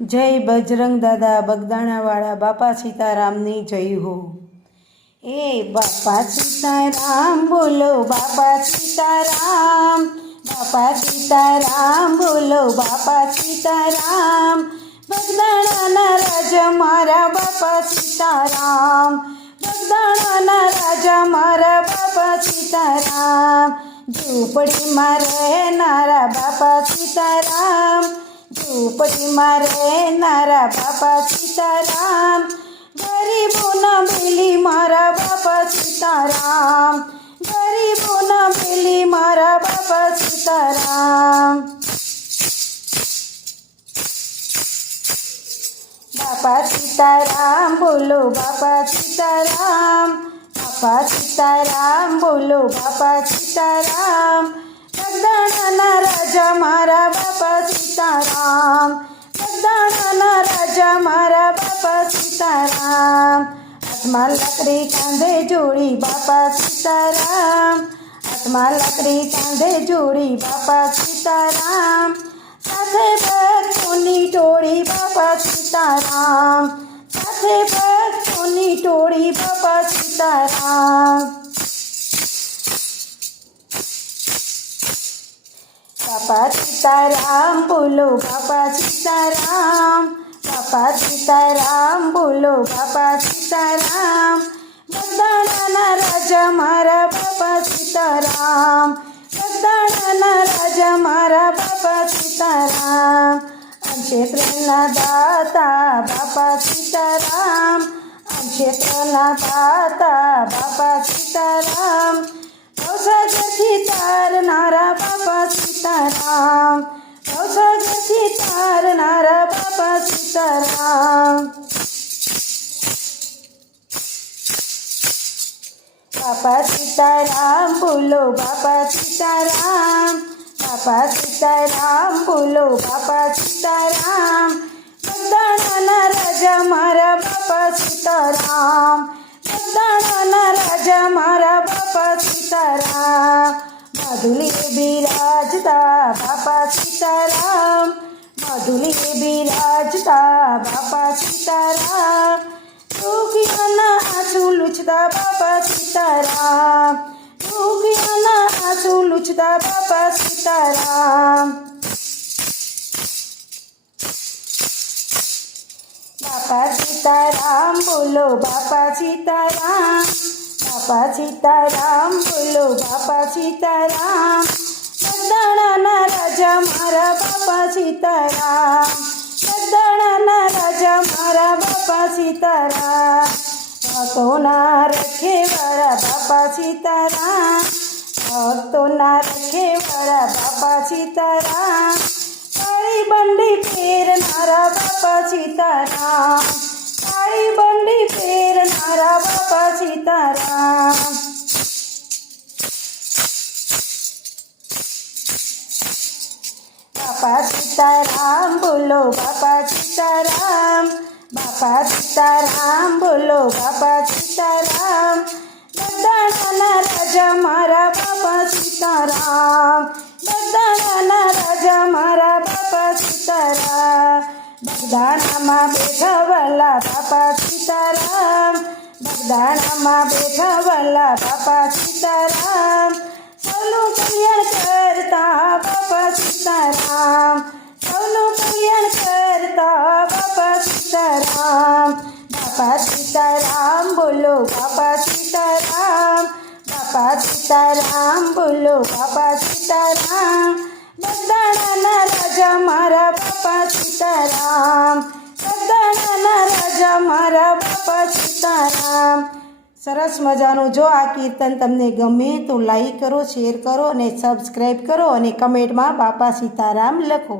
જય બજરંગ દાદા બગદાણાવાળા બાપા સીતારામની જય હો। એ બાપા સીતારામ બોલો બાપા સીતારામ, બાપા સીતારામ બોલો બાપા સીતારામ, બગદાણાના રાજા મારા બાપા સીતારામ, બગદાણાના રાજા મારા બાપા સીતારામ, ઝૂંપડીમાં રહેનારા બાપા સીતારામ, ઝૂંપડીમાં રહેનારા બાપા સીતારામ, ગરીબોના બેલી મારા બાપા સીતારામ, ગરીબોના બેલી મારા બાપા સીતારામ। બાપા સીતારામ બોલો બાપા સીતારામ, બાપા સીતારામ બોલો બાપા સીતારામ, બગદાણાના રાજા મારા બાપા સીતારામ, બગદાણાના રાજા મારા બાપા સીતારામ, હાથમાં લાકડી કાંધે જોડી બાપા સીતારામ, હાથમાં લાકડી કાંધે જોડી બાપા સીતારામ, સાથે ભક્તોની ટોળી બાપા સીતારામ, સાથે ભક્તોની ટોળી બાપા સીતારામ। બાપા સીતારામ બોલો બાપા સીતારામ, બાપા સીતારામ બોલો બાપા સીતારામ, બગદાણાના રાજા મારા બાપા સીતારામ, બગદાણાના રાજા મારા બાપા સીતારામ, ક્ષેત્રના દાતા બાપા સીતારામ, ક્ષેત્રના દાતા બાપા સીતારામ, ભવસાગરથી તારનારા બાપા સીતારામ, ભવસાગરથી તારનારા બાપા સીતારામ। બાપા સીતારામ બોલો બાપા સીતારામ, બાપા સીતારામ બોલો બાપા સીતારામ, બગદાણાના રાજા મારા બાપા સીતારામ, બગદાણાના રાજા મારા બાપા સીતારામ, માધુલીએ બિરાજતા બાપા સીતારામ, માધુલીએ બિરાજતા બાપા સીતારામ, દુખિયાના આંસુ લૂછતા બાપા સીતારામ, દુખિયાના આંસુ લૂછતા બાપા સીતારામ। બાપા સીતારામ બોલો બાપા સીતારામ, બાપા સીતારામ બોલો બાપા સીતારામ, બગદાણાના રાજા મારા બાપા સીતારામ, બગદાણાના રાજા મારા બાપા સીતારામ, ભક્તોના રખેવાળા બાપા સીતારામ, ભક્તોના રખેવાળા બાપા સીતારામ, કાળી બંડી પહેરનારા બાપા સીતારામ, કાળી બંડી પહેરનારા બાપા સીતારામ। બાપા સીતારામ બોલો બાપા સીતારામ, બાપા સીતારામ બોલો બાપા સીતારામ, બગદાણાના રાજા મારા બાપા સીતારામ, બગદાણાના રાજા મારા બાપા સીતારામ, બગદાણામાં બેઠા વાલા બાપા સીતારામ, બગદાણામાં બેઠા વાલા બાપા સીતારામ, સૌનું કલ્યાણ કરતા બાપા સીતારામ, સૌનું કલ્યાણ કરતા બાપા સીતારામ, બાપા સીતારામ બોલો બાપા સીતારામ, બાપા સીતારામ બોલો બાપા સીતારામ, બગદાણાના રાજા મારા બાપા સીતારામ, બગદાણાના રાજા મારા બાપા સીતારામ। સરસ મજાનું જો આ કીર્તન તમને ગમે તો લાઈક કરો, શેર કરો અને સબસ્ક્રાઈબ કરો અને કમેન્ટમાં બાપા સીતારામ લખો।